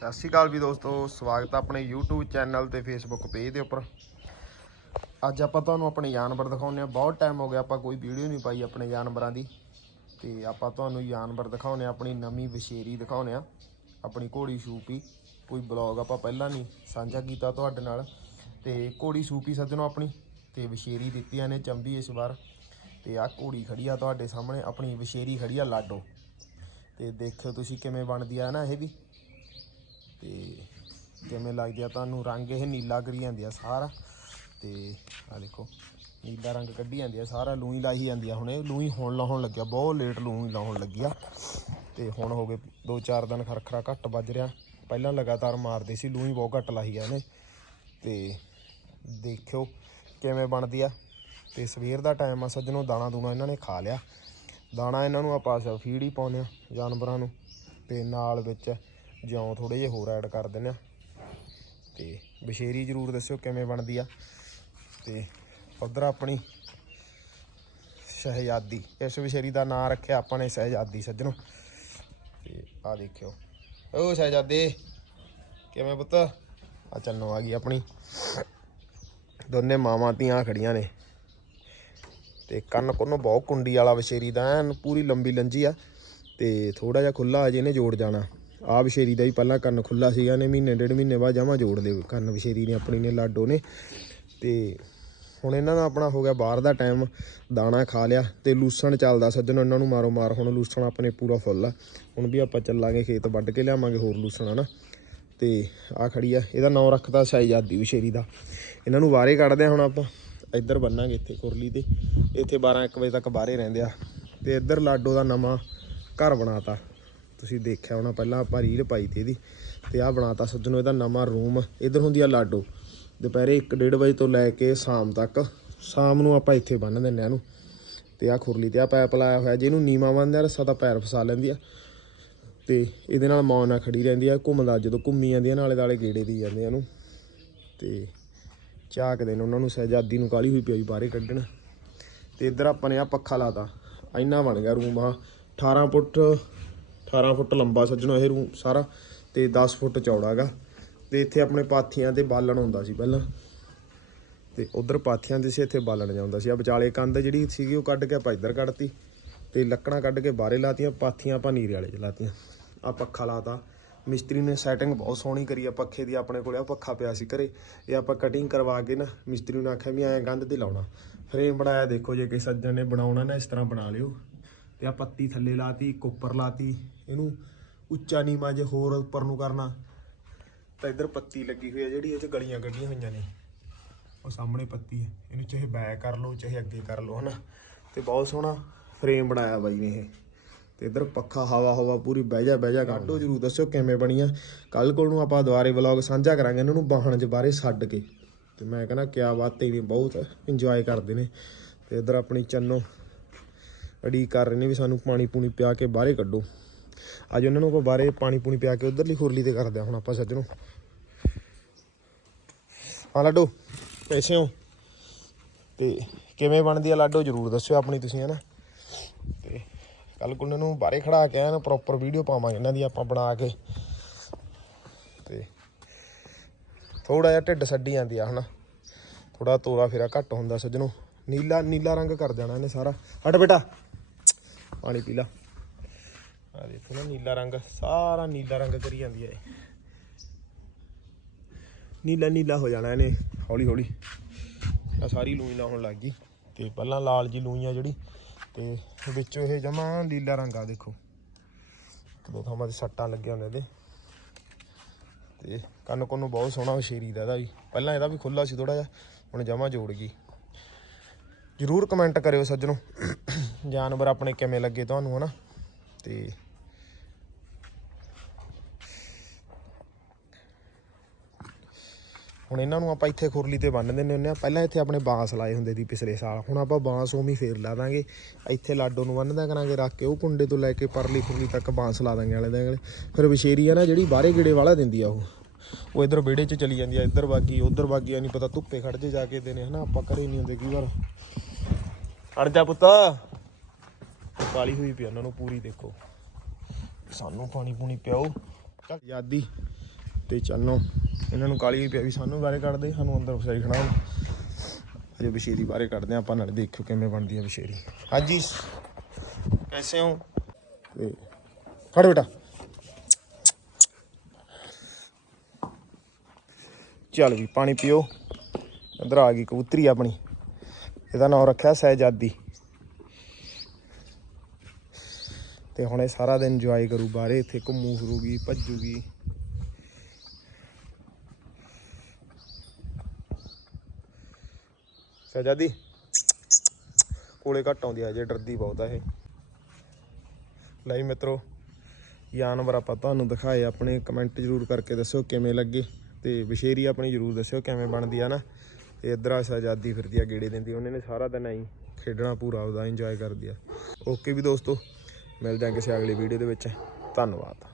ਸਤਿ ਸ਼੍ਰੀ ਅਕਾਲ ਵੀ ਦੋਸਤੋ, ਸਵਾਗਤ ਹੈ ਆਪਣੇ YouTube ਚੈਨਲ ਤੇ Facebook ਪੇਜ ਦੇ ਉੱਪਰ। ਅੱਜ ਆਪਾਂ ਤੁਹਾਨੂੰ ਆਪਣੇ ਜਾਨਵਰ ਦਿਖਾਉਂਦੇ ਆ ਬਹੁਤ ਟਾਈਮ ਹੋ ਗਿਆ, ਆਪਾਂ ਕੋਈ ਵੀਡੀਓ ਨਹੀਂ ਪਾਈ ਆਪਣੇ ਜਾਨਵਰਾਂ ਦੀ। ਤੇ ਆਪਾਂ ਤੁਹਾਨੂੰ ਜਾਨਵਰ ਦਿਖਾਉਂਦੇ ਆ ਆਪਣੀ ਨਵੀਂ ਵਿਸ਼ੇਰੀ ਦਿਖਾਉਂਦੇ ਆ ਆਪਣੀ ਘੋੜੀ ਸੂਪੀ। ਕੋਈ ਬਲੌਗ ਆਪਾਂ ਪਹਿਲਾਂ ਨਹੀਂ ਸਾਂਝਾ ਕੀਤਾ ਤੁਹਾਡੇ ਨਾਲ। ਤੇ ਘੋੜੀ ਸੂਪੀ ਸੱਜਣੋ ਆਪਣੀ, ਤੇ ਵਿਸ਼ੇਰੀ ਦਿੱਤੀਆਂ ਨੇ ਚੰਬੀ ਇਸ ਵਾਰ। ਤੇ ਆਹ ਘੋੜੀ ਖੜੀ ਆ ਤੁਹਾਡੇ ਸਾਹਮਣੇ, ਆਪਣੀ ਵਿਸ਼ੇਰੀ ਖੜੀ ਆ ਲਾਡੋ। ਤੇ ਦੇਖਿਓ ਤੁਸੀਂ ਕਿਵੇਂ ਬਣਦੀ ਆ ਨਾ ਇਹ ਵੀ। ਤੇ ਕਿਵੇਂ ਲੱਗਦੀ ਆ ਤੁਹਾਨੂੰ? ਰੰਗ ਇਹ ਨੀਲਾ ਕਰੀ ਜਾਂਦੀ ਆ ਸਾਰਾ। ਤੇ ਆ ਦੇਖੋ, ਨੀਲਾ ਰੰਗ ਕੱਢੀ ਜਾਂਦੀ ਆ ਸਾਰਾ। ਲੂਈ ਲਾਹੀ ਜਾਂਦੀ ਆ ਹੁਣ। ਇਹ ਲੂਈ ਹੁਣ ਲਾਉਣ ਲੱਗਿਆ, ਬਹੁਤ ਲੇਟ ਲੂਈ ਲਾਉਣ ਲੱਗੀ ਆ। ਤੇ ਹੁਣ ਹੋ ਗਏ 2-4 ਦਿਨ ਖਰਖਰਾ ਘੱਟ ਵੱਜ ਰਿਹਾ। ਪਹਿਲਾਂ ਲਗਾਤਾਰ ਮਾਰਦੇ ਸੀ, ਲੂਈ ਬਹੁਤ ਘੱਟ ਲਾਹੀ ਆ ਇਹਨੇ। ਤੇ ਦੇਖਿਓ ਕਿਵੇਂ ਬਣਦੀ ਆ। ਤੇ ਸਵੇਰ ਦਾ ਟਾਈਮ ਆ, ਸੱਜਣੋ ਦਾਣਾ ਦੂਣਾ ਇਹਨਾਂ ਨੇ ਖਾ ਲਿਆ। ਦਾਣਾ ਇਹਨਾਂ ਨੂੰ ਆਪਾਂ ਫੀਡ ਹੀ ਪਾਉਂਦੇ ਆ ਜਾਨਵਰਾਂ ਨੂੰ। ਤੇ ਨਾਲ ਵਿੱਚ ਜਿਉਂ ਥੋੜੇ ਜਿਹੇ ਹੋਰ ਐਡ ਕਰ ਦਿੰਦੇ ਆ ਤੇ ਬਸ਼ੇਰੀ ਜਰੂਰ ਦੱਸਿਓ ਕਿਵੇਂ ਬਣਦੀ ਆ। ਤੇ ਉਧਰ ਆਪਣੀ ਸ਼ਹਿਜ਼ਾਦੀ, ਇਸ ਬਸ਼ੇਰੀ ਦਾ ਨਾਂ ਰੱਖਿਆ ਆਪਾਂ ਨੇ ਸ਼ਹਿਜ਼ਾਦੀ ਸੱਜਣੋ। ਤੇ ਆ ਦੇਖਿਓ। ਓ ਸ਼ਹਿਜ਼ਾਦੇ, ਕਿਵੇਂ ਪੁੱਤ? ਆ ਚੰਨੋ ਆ ਗਈ ਆਪਣੀ। ਦੋਨੇ ਮਾਵਾਂ ਧੀਆਂ ਖੜੀਆਂ ਨੇ। ਤੇ ਕੰਨ ਕੋਨੋਂ ਬਹੁਤ ਕੁੰਡੀ ਵਾਲਾ ਵਸ਼ੇਰੀ ਦਾ ਐਨ ਪੂਰੀ ਲੰਬੀ ਲੰਜੀ ਆ। ਤੇ ਥੋੜਾ ਜਿਹਾ ਖੁੱਲਾ ਅਜੇ ਇਹਨੇ ਜੋੜ ਜਾਣਾ। ਆ ਵਿਸ਼ੇਰੀ ਦਾ ਵੀ ਪਹਿਲਾਂ ਕੰਨ ਖੁੱਲਾ ਸੀਗਾ ਨੇ ਮਹੀਨੇ, ਡੇਢ ਮਹੀਨੇ ਬਾਅਦ ਜਮਾ ਜੋੜ ਦੇ ਕੰਨ ਵਸ਼ੇਰੀ ਨੇ ਆਪਣੀ ਨੇ, ਲਾਡੋ ਨੇ। ਤੇ ਹੁਣ ਇਹਨਾਂ ਦਾ ਆਪਣਾ ਹੋ ਗਿਆ ਬਾਹਰ ਦਾ ਟਾਈਮ ਦਾਣਾ ਖਾ ਲਿਆ ਤੇ ਲੂਸਣ ਚੱਲਦਾ ਸੱਜਣ, ਇਹਨਾਂ ਨੂੰ ਮਾਰੋ ਮਾਰ। ਹੁਣ ਲੂਸਣ ਆਪਣੇ ਪੂਰਾ ਫੁੱਲ ਆ। ਹੁਣ ਵੀ ਆਪਾਂ ਚੱਲਾਂਗੇ, ਖੇਤ ਵੱਢ ਕੇ ਲਿਆਵਾਂਗੇ ਹੋਰ ਲੂਸਣ, ਹਨਾ। ਤੇ ਆ ਖੜੀ ਆ, ਇਹਦਾ ਨਾਂ ਰੱਖਦਾ ਸ਼ਾਇਜਾਦੀ ਵਿਸ਼ੇਰੀ ਦਾ। ਇਹਨਾਂ ਨੂੰ ਬਾਹਰੇ ਕੱਢਦੇ ਹੁਣ ਆਪਾਂ। ਇੱਧਰ ਬੰਨਾਂਗੇ ਇੱਥੇ ਕੁਰਲੀ ਤੇ। ਇੱਥੇ 12 1 ਵਜੇ ਤੱਕ ਬਾਹਰੇ ਰਹਿੰਦੇ ਆ। ਤੇ ਇੱਧਰ ਲਾਡੋ ਦਾ ਨਵਾਂ ਘਰ ਬਣਾਤਾ। ਤੁਸੀਂ ਦੇਖਿਆ ਹੋਣਾ, ਪਹਿਲਾਂ ਆਪਾਂ ਰੀਲ ਪਾਈ ਤੇ ਇਹਦੀ ਤੇ ਆਹ ਬਣਾਤਾ ਸੱਜਣੋ ਇਹਦਾ ਨਵਾਂ ਰੂਮ, ਇੱਧਰ ਹੁੰਦੀ ਆ ਲਾਡੋ। ਦੁਪਹਿਰੇ 1:30 ਵਜੇ ਤੋਂ ਲੈ ਕੇ ਸ਼ਾਮ ਤੱਕ, ਸ਼ਾਮ ਨੂੰ ਆਪਾਂ ਇੱਥੇ ਬੰਨ ਦਿੰਨੇ ਆ ਇਹਨੂੰ। ਤੇ ਆਹ ਖੁਰਲੀ ਤੇ ਆ ਪੈਪ ਲਾਇਆ ਹੋਇਆ ਜਿਹਨੂੰ ਨੀਵਾ ਬੰਨਦੇ ਆ ਰਸਾ ਤਾਂ ਪੈਰ ਫਸਾ ਲੈਂਦੀ ਆ। ਤੇ ਇਹਦੇ ਨਾਲ ਮੌਨ ਨਾਲ ਖੜੀ ਰਹਿੰਦੀ ਆ, ਘੁੰਮਦਾ ਜਦੋਂ ਘੁੰਮੀ ਜਾਂਦੀ ਆ, ਨਾਲੇ ਦਾਲੇ ਗੇੜੇ ਦੀ ਜਾਂਦੇ ਆ ਇਹਨੂੰ। ਤੇ ਝਾਕਦੇ ਨੇ ਉਹਨਾਂ ਨੂੰ, ਸਹਿਜਾਦੀ ਨੂੰ ਕਾਲੀ ਹੋਈ ਪਈ ਬਾਹਰੇ ਕੱਢਣ। ਤੇ ਇੱਧਰ ਆਪਾਂ ਨੇ ਆ ਪੱਖਾ ਲਾਤਾ ਇੰਨਾ ਬਣ ਗਿਆ ਰੂਮ ਆ 18 ਫੁੱਟ 18 ਫੁੱਟ ਲੰਬਾ ਸੱਜਣੋ ਇਹ ਰੂਮ ਸਾਰਾ ਤੇ 10 ਫੁੱਟ ਚੌੜਾ ਹੈਗਾ। ਤੇ ਇੱਥੇ ਆਪਣੇ ਪਾਥੀਆਂ ਤੇ ਬਾਲਣ ਹੁੰਦਾ ਸੀ ਪਹਿਲਾਂ। ਤੇ ਉਧਰ ਪਾਥੀਆਂ ਦੇ ਸੀ, ਇੱਥੇ ਬਾਲਣ ਜਾਂਦਾ ਸੀ। ਆ ਵਿਚਾਲੇ ਕੰਧ ਜਿਹੜੀ ਸੀਗੀ ਉਹ ਕੱਢ ਕੇ ਆਪਾਂ ਇੱਧਰ ਕੱਢਤੀ ਤੇ ਲੱਕੜਾਂ ਕੱਢ ਕੇ ਬਾਹਰੇ ਲਾਤੀਆਂ, ਪਾਥੀਆਂ ਆਪਾਂ ਨੀਰੇ ਵਾਲੇ ਚ ਲਾਤੀਆਂ। ਆ ਪੱਖਾ ਲਾਤਾ। ਮਿਸਤਰੀ ਨੇ ਸੈਟਿੰਗ ਬਹੁਤ ਸੋਹਣੀ ਕਰੀ ਆ ਪੱਖੇ ਦੀ ਆਪਣੇ ਕੋਲੇ। ਆ ਪੱਖਾ ਪਿਆ ਸੀ ਘਰੇ। ਇਹ ਆਪਾਂ ਕਟਿੰਗ ਕਰਵਾ ਕੇ ਨਾ ਮਿਸਤਰੀ ਨੂੰ ਆਖਿਆ ਵੀ ਐਂ ਗੰਧ ਤੇ ਲਾਉਣਾ। ਫਰੇਮ ਬਣਾਇਆ ਦੇਖੋ ਜੇ ਕਿਸੇ ਸੱਜਣ ਨੇ ਬਣਾਉਣਾ ਨਾ, ਇਸ ਤਰ੍ਹਾਂ ਬਣਾ ਲਿਓ। ਤੇ ਆ ਪੱਤੀ ਥੱਲੇ ਲਾਤੀ ਇੱਕ ਉੱਪਰ ਲਾਤੀ, ਇਹਨੂੰ ਉੱਚਾ ਨੀਵਾਂ ਜੇ ਹੋਰ ਉੱਪਰ ਨੂੰ ਕਰਨਾ। ਤਾਂ ਇੱਧਰ ਪੱਤੀ ਲੱਗੀ ਹੋਈ ਹੈ ਜਿਹੜੀ, ਇਹ ਚ ਗਲੀਆਂ ਕੱਢੀਆਂ ਹੋਈਆਂ ਨੇ। ਉਹ ਸਾਹਮਣੇ ਪੱਤੀ ਹੈ ਇਹਨੂੰ ਚਾਹੇ ਬੈਕ ਕਰ ਲਓ, ਚਾਹੇ ਅੱਗੇ ਕਰ ਲਓ, ਹਨਾ। ਤੇ ਬਹੁਤ ਸੋਹਣਾ ਫਰੇਮ ਬਣਾਇਆ ਬਾਈ ਨੇ ਇਹ। ਤੇ ਇੱਧਰ ਪੱਖਾ, ਹਵਾ ਹਵਾ ਪੂਰੀ ਬਹਿ ਜਾ ਬਹਿ ਜਾ ਕਾਟੋ ਜਰੂਰ ਦੱਸਿਓ ਕਿਵੇਂ ਬਣੀ ਆ। ਕੱਲ ਕੋਲ ਨੂੰ ਆਪਾਂ ਦੁਬਾਰੇ ਵਲੌਗ ਸਾਂਝਾ ਕਰਾਂਗੇ, ਇਹਨਾਂ ਨੂੰ ਬਾਹਣ ਚ ਬਾਰੇ ਛੱਡ ਕੇ। ਤੇ ਮੈਂ ਕਹਿੰਦਾ, ਕਿਆ ਬਾਤ ਹੈ ਬਹੁਤ ਇੰਜੋਏ ਕਰਦੇ ਨੇ। ਤੇ ਇੱਧਰ ਆਪਣੀ ਚੰਨੋ ਅੜੀ ਕਰ ਰਹੇ ਨੇ ਵੀ ਸਾਨੂੰ ਪਾਣੀ ਪੂਣੀ ਪਿਆ ਕੇ ਬਾਹਰੇ ਕੱਢੋ। ਅੱਜ ਉਹਨਾਂ ਨੂੰ ਆਪਾਂ ਬਾਹਰੇ ਪਾਣੀ ਪੂਣੀ ਪਿਆ ਕੇ ਉਧਰਲੀ ਖੁਰਲੀ ਤੇ ਕਰਦੇ ਆ ਹੁਣ ਆਪਾਂ ਸੱਜਣੋ। ਹਾਂ, ਲਾਡੋ ਪੈਸੇ ਹੋ? ਤੇ ਕਿਵੇਂ ਬਣਦੀ ਆ ਲਾਡੋ? ਜਰੂਰ ਦੱਸਿਓ ਆਪਣੀ ਤੁਸੀਂ, ਹਨਾ? ਤੇ ਕੱਲ ਕੋਲ ਨੂੰ ਬਾਹਰੇ ਖੜਾ ਕੇ ਆਇਆ ਨਾ ਪ੍ਰੋਪਰ ਵੀਡੀਓ ਪਾਵਾਂਗੇ ਇਹਨਾਂ ਦੀ ਆਪਾਂ ਬਣਾ ਕੇ। ਤੇ ਥੋੜਾ ਜਿਹਾ ਢਿੱਡ ਛੱਡੀ ਜਾਂਦੀ ਆ, ਹਨਾ? ਥੋੜਾ ਤੋਰਾ ਫੇਰਾ ਘੱਟ ਹੁੰਦਾ ਸੱਜਣੋ। ਨੀਲਾ ਨੀਲਾ ਰੰਗ ਕਰ ਦੇਣਾ ਇਹਨੇ ਸਾਰਾ। ਹਟ ਬੇਟਾ। ਪਾਣੀ ਪੀ ਲਾ। ਆ ਦੇਖੋ ਨਾ ਨੀਲਾ ਰੰਗ ਸਾਰਾ ਨੀਲਾ ਰੰਗ ਕਰੀ ਜਾਂਦੀ ਹੈ ਨੀਲਾ ਨੀਲਾ ਹੋ ਜਾਣਾ ਇਹਨੇ ਹੌਲੀ ਹੌਲੀ। ਆ ਸਾਰੀ ਲੂਈ ਨਾ ਹੋਣ ਲੱਗ ਗਈ। ਤੇ ਪਹਿਲਾਂ ਲਾਲ ਜੀ ਲੂਈ ਆ ਜਿਹੜੀ ਤੇ ਵਿੱਚੋਂ ਇਹ ਜਮਾ ਲੀਲਾ ਰੰਗ ਆ ਦੇਖੋ। ਦੋ ਥਾਵਾਂ ਤੇ ਸੱਟਾਂ ਲੱਗੀਆਂ ਹੁੰਦੇ ਇਹਦੇ। ਤੇ ਕੰਨ ਕੋਨ ਨੂੰ ਬਹੁਤ ਸੋਹਣਾ ਸ਼ੇਰੀ ਦਾ ਇਹਦਾ ਵੀ। ਪਹਿਲਾਂ ਇਹਦਾ ਵੀ ਖੁੱਲਾ ਸੀ ਥੋੜਾ ਜਿਹਾ ਹੁਣ ਜਮਾ ਜੋੜ ਗਈ। ਜਰੂਰ ਕਮੈਂਟ ਕਰਿਓ ਸੱਜਣੋ। ਜਾਨਵਰ ਆਪਣੇ ਕਿਵੇਂ ਲੱਗੇ ਤੁਹਾਨੂੰ, ਹਨਾ? ਤੇ ਹੁਣ ਇਹਨਾਂ ਨੂੰ ਆਪਾਂ ਇੱਥੇ ਖੁਰਲੀ ਤੇ ਬੰਨ ਦਿੰਦੇ ਹੁੰਦੇ ਆ ਪਹਿਲਾਂ ਇੱਥੇ ਆਪਣੇ ਬਾਂਸ ਲਾਏ ਹੁੰਦੇ ਸੀ ਪਿਛਲੇ ਸਾਲ। ਹੁਣ ਆਪਾਂ ਬਾਂਸ ਉਵੇਂ ਹੀ ਫੇਰ ਲਾ ਦਾਂਗੇ। ਇੱਥੇ ਲਾਡੋ ਨੂੰ ਬੰਨਦਾ ਕਰਾਂਗੇ, ਰੱਖ ਕੇ ਉਹ ਕੁੰਡੇ ਤੋਂ ਲੈ ਕੇ ਪਰਲੀ ਖੁਰਲੀ ਤੱਕ ਬਾਂਸ ਲਾ ਦਾਂਗੇ ਆਲੇ ਦਾਂਗੇ ਫਿਰ ਵਿਸ਼ੇਰੀ ਆ ਨਾ, ਜਿਹੜੀ ਬਾਹਰੇ ਗੇੜੇ ਵਾਲਾ ਦਿੰਦੀ ਆ ਉਹ। ਉਹ ਇਧਰ ਵਿਹੜੇ 'ਚ ਚਲੀ ਜਾਂਦੀ ਆ, ਇੱਧਰ ਬਾਗੀ, ਉਧਰ ਬਾਗੀ, ਆ ਨਹੀਂ ਪਤਾ, ਧੁੱਪੇ ਖੜ ਜੇ ਜਾ ਕੇ ਦੇਣੇ ਹਨਾ? ਆਪਾਂ ਘਰੇ ਨਹੀਂ ਹੁੰਦੇ ਕਈ ਵਾਰ। ਅੜ ਜਾ ਪੁੱਤ। ਕਾਲੀ ਹੋਈ ਪਈ ਉਹਨਾਂ ਨੂੰ ਪੂਰੀ ਦੇਖੋ। ਸਾਨੂੰ ਪਾਣੀ ਪੂਣੀ ਪਿਆਓ। ਯਾਦੀ, ਤੇ ਚੱਲੋ। ਇਹਨਾਂ ਨੂੰ ਕਾਲੀ ਪਿਆ ਵੀ ਸਾਨੂੰ ਬਾਰੇ ਕੱਢਦੇ ਸਾਨੂੰ ਅੰਦਰ ਫਸਾਈ ਖੜਾ ਅਜੇ ਬਸ਼ੇਰੀ ਬਾਰੇ ਕੱਢਦੇ ਹਾਂ ਆਪਾਂ ਨਾਲ ਦੇਖਿਓ ਕਿਵੇਂ ਬਣਦੀ ਹੈ ਬਸ਼ੇਰੀ ਹਾਂਜੀ, ਕੈਸੇ ਹੋ? ਤੇ ਫੜ ਬੇਟਾ। ਚੱਲ ਵੀ, ਪਾਣੀ ਪੀਓ। ਅੰਦਰ ਆ ਗਈ ਕਬੂਤਰੀ ਆਪਣੀ। ਇਹਦਾ ਨਾਮ ਰੱਖਿਆ ਸਹਿਜਾਦੀ। ਤੇ ਹੁਣ ਇਹ ਸਾਰਾ ਦਿਨ ਇੰਜੋਏ ਕਰੂ, ਬਾਹਰੇ ਇੱਥੇ ਘੁੰਮੂ ਫਿਰੂਗੀ, ਭੱਜੂਗੀ। ਸਹਿਜਾਦੀ, ਕੋਲੇ ਘੱਟ ਆਉਂਦੀ ਆ ਜੇ ਡਰਦੀ ਬਹੁਤ ਆ ਇਹ। ਲਈ ਮਿੱਤਰੋ, ਜਾਨਵਰ ਆਪਾਂ ਤੁਹਾਨੂੰ ਦਿਖਾਏ, ਆਪਣੇ ਕਮੈਂਟ ਜਰੂਰ ਕਰਕੇ ਦੱਸਿਓ ਕਿਵੇਂ ਲੱਗੇ, ਤੇ ਵਿਸ਼ੇਰੀ ਆਪਣੀ ਜਰੂਰ ਦੱਸਿਓ ਕਿਵੇਂ ਬਣਦੀ ਆ ਨਾ। ਤੇ ਇਧਰ ਆ ਆਜ਼ਾਦੀ ਫਿਰਦੀ ਆ ਗੇੜੇ ਦਿੰਦੀ, ਉਹਨੇ ਨੇ ਸਾਰਾ ਦਿਨ ਆਈ ਖੇਡਣਾ ਪੂਰਾ ਉਹਦਾ ਇੰਜੋਏ ਕਰਦੀ ਆ। ਓਕੇ ਵੀ ਦੋਸਤੋ, ਮਿਲਦੇ ਆ ਕਿਸੇ ਅਗਲੀ ਵੀਡੀਓ ਦੇ ਵਿੱਚ। ਧੰਨਵਾਦ।